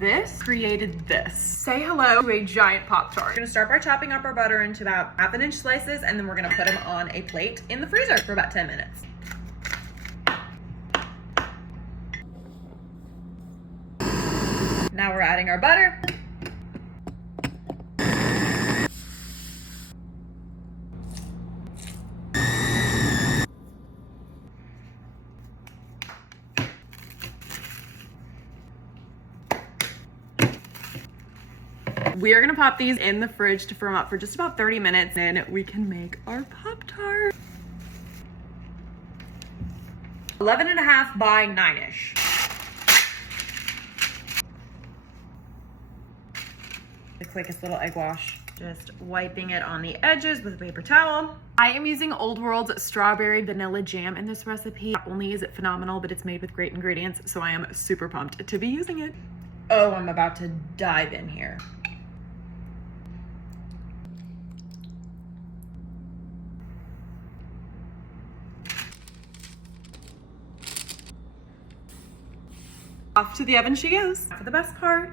this created this. Say hello to a giant Pop-Tart. We're gonna start by chopping up our butter into about 1/2 inch slices, and then we're gonna put them on a plate in the freezer for about 10 minutes. Now we're adding our butter. We are gonna pop these in the fridge to firm up for just about 30 minutes, and we can make our Pop-Tart. 11.5 by 9-ish. The quickest little egg wash. Just wiping it on the edges with a paper towel. I am using Old World's strawberry vanilla jam in this recipe. Not only is it phenomenal, but it's made with great ingredients, so I am super pumped to be using it. Oh, I'm about to dive in here. Off to the oven she goes. For the best part.